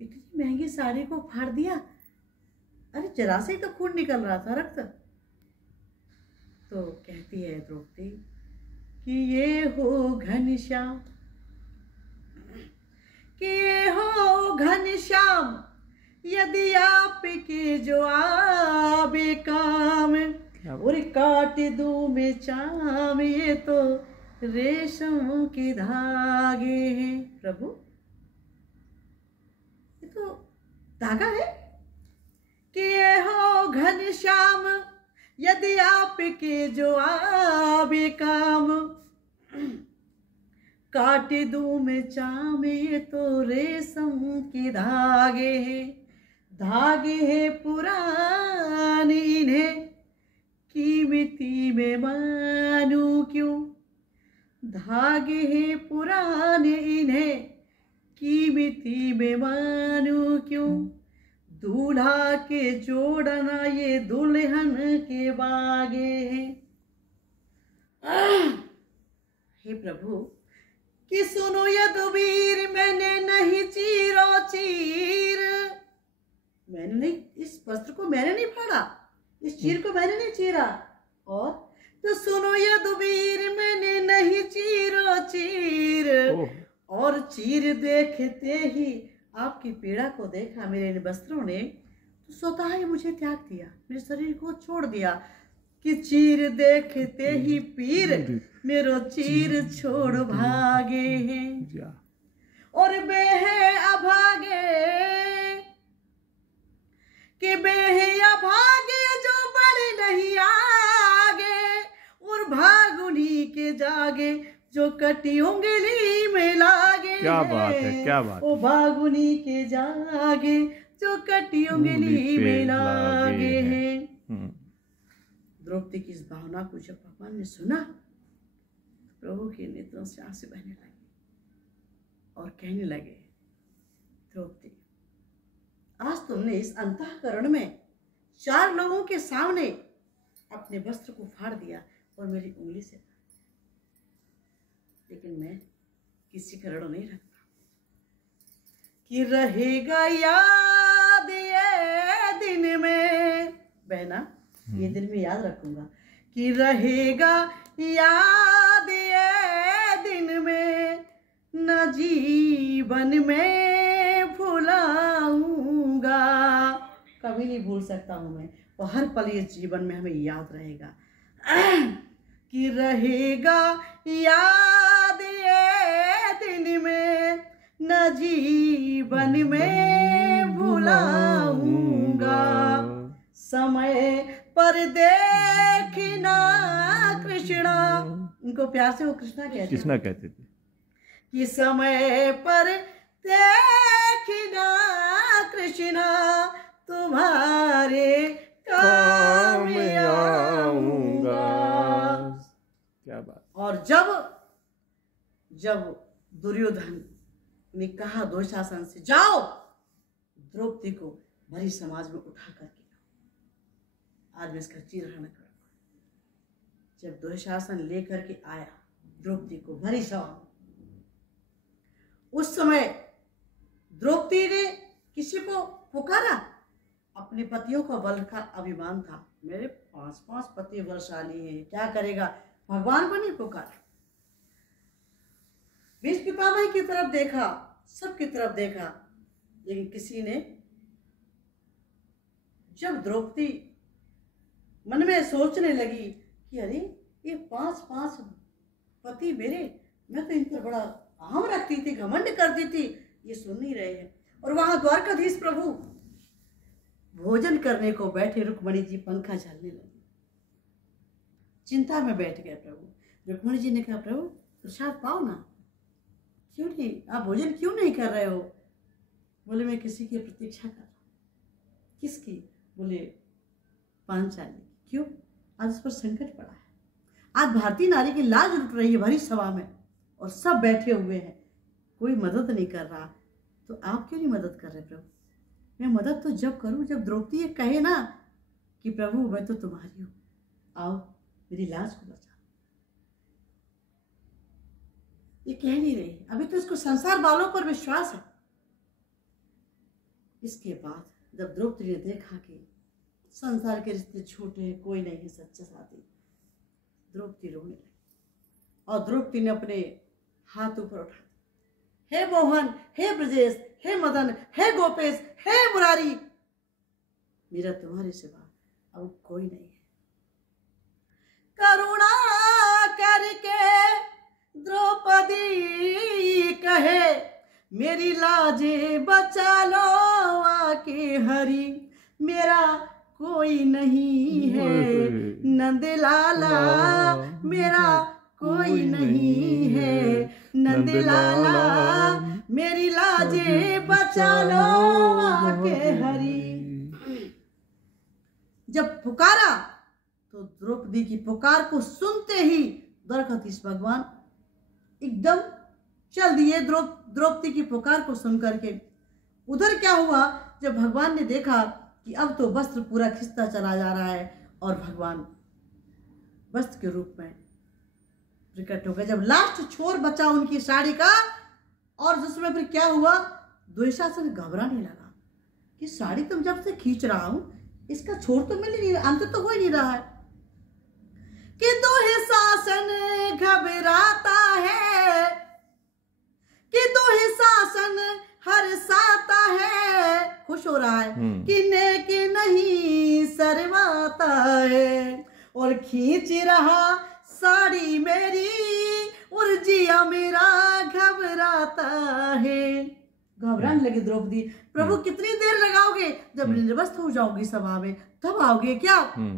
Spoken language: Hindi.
इतनी महंगी साड़ी को फाड़ दिया, अरे जरा से ही तो खून निकल रहा था, रक्त। तो कहती है द्रौपदी कि ये हो घनश्याम, कि ये हो घनश्याम, यदि आपके जो आबे काम, और काट दूं मैं चाम, ये तो रेशम के धागे हैं। प्रभु ये तो धागा है कि ये हो घनश्याम, यदि आपके जो आबे काम, काट दूं मैं चाम, ये तो रेशम के धागे हैं। धागे हैं पुराने, इन्हें कीमती में मानूं क्यों। धागे हैं पुराने, इन्हें कीमती में मानूं क्यों। दूल्हा के जोड़ना ये दुल्हन के बागे हैं। हे प्रभु कि सुनो यदुवीर, मैंने नहीं चीरो चीर, मैंने नहीं, इस वस्त्र को मैंने नहीं फाड़ा, इस चीर को मैंने नहीं चीरा। और तो सुनो यदुवीर, मैंने नहीं चीरो चीर, और चीर देखते ही आपकी पीड़ा को देखा मेरे इन वस्त्रों ने, तो स्वतः ही मुझे त्याग दिया, मेरे शरीर को छोड़ दिया। कि चीर देखते ही पीर मेरो चीर छोड़ भागे हैं। और बेहे अभागे, कि बेहे अभागे जो बढ़े नहीं आगे, और भागुनी के जागे जो कटी उंगली में लागे। क्या बात है, क्या बात। ओ भागुनी के जागे जो कटी उंगली में लागे हैं। द्रौपदी की इस भावना को जब भगवान ने सुना, प्रभु के नेत्रों से आंसू बहने लगे और कहने लगे, द्रौपदी आज तुमने इस अंतःकरण में 4 लोगों के सामने अपने वस्त्र को फाड़ दिया और मेरी उंगली से, लेकिन मैं किसी का ऋण नहीं रखता। कि रहेगा याद ये दिन में, बहना ये दिन में याद रखूंगा। कि रहेगा याद ये दिन में, न जीवन में भुलाऊंगा। कभी नहीं भूल सकता हूं मैं, और हर पल ये जीवन में हमें याद रहेगा। कि रहेगा याद ये दिन में, न जीवन में भुलाऊंगा। समय पर देखना कृष्णा, इनको प्यार से वो कृष्णा कहते थे। कि समय पर देखना कृष्णा, तुम्हारे काम आऊंगा। क्या बात। और जब दुर्योधन ने कहा दुशासन से, जाओ द्रौपदी को भरी समाज में उठा करके आज मैं इसका चीरहरण करूंगा। जब दुशासन लेकर के आया द्रौपदी को भरी सभा, उस समय द्रौपदी ने किसी को पुकारा? अपने पतियों का बल का अभिमान था, मेरे 5 पति बलशाली हैं, क्या करेगा, भगवान को नहीं पुकारा। भीष्म पितामह की तरफ देखा, सबकी तरफ देखा, लेकिन किसी ने, जब द्रौपदी मन में सोचने लगी कि अरे ये 5 पति मेरे, मैं तो इन पर बड़ा अहम रखती थी, घमंड करती थी, ये सुन नहीं रहे हैं। और वहां द्वारकाधीश प्रभु भोजन करने को बैठे, रुक्मणी जी पंखा झलने लगी, चिंता में बैठ गए प्रभु। रुक्मणी जी ने कहा, प्रभु प्रसाद पाओ ना, क्यों नहीं, आप भोजन क्यों नहीं कर रहे हो? बोले मैं किसी की प्रतीक्षा कर रहा हूँ। किसकी? बोले पांचाली। क्यों? आज उस पर संकट पड़ा है, आज भारतीय नारी की लाज लुट रही है भरी सभा में, और सब बैठे हुए हैं, कोई मदद नहीं कर रहा, तो आप क्यों नहीं मदद कर रहे प्रभु? मैं मदद तो जब करूं जब द्रौपदी ये कहे ना कि प्रभु मैं तो तुम्हारी हूं, आओ मेरी लाज को बचा। ये कह नहीं रही, अभी तो इसको संसार वालों पर विश्वास है, इसके बाद जब द्रौपदी ने देखा कि संसार के रिश्ते झूठे हैं, कोई नहीं है सच्चा साथी, द्रौपदी रोने लगी। और द्रौपदी ने अपने हाथ ऊपर उठा, हे मोहन, हे ब्रजेश, हे मदन, हे गोपेश, हे मुरारी, मेरा तुम्हारे सिवा अब कोई नहीं है। करुणा करके द्रौपदी कहे, मेरी लाजे बचा लो आके हरि, मेरा कोई नहीं है नंद लाला, मेरा कोई नहीं है नंद लाला, मेरी लाजे बचा लो आके हरि। जब पुकारा तो द्रौपदी की पुकार को सुनते ही द्वारकाधीश भगवान एकदम चल दिए द्रौपदी की पुकार को सुन करके। उधर क्या हुआ, जब भगवान ने देखा कि अब तो वस्त्र पूरा खिंचता चला जा रहा है और भगवान वस्त्र के रूप में प्रकट हो गए। जब लास्ट छोर बचा उनकी साड़ी का, और जिसमें फिर क्या हुआ, दुशासन घबराने लगा कि साड़ी तुम जब से खींच रहा हूं, इसका छोर तो मिल नहीं, अंत तो हो ही नहीं रहा है। कि दुशासन घबराता है, कि दुशासन हर्षाता है, खुश हो रहा है कि नेक नहीं शर्माता है, और खींच रहा साड़ी मेरी और जिया मेरा घबराता है। घबराने लगी द्रौपदी, प्रभु कितनी देर लगाओगे, जब निर्वस्त्र हो जाओगी सभा में तब आओगे क्या?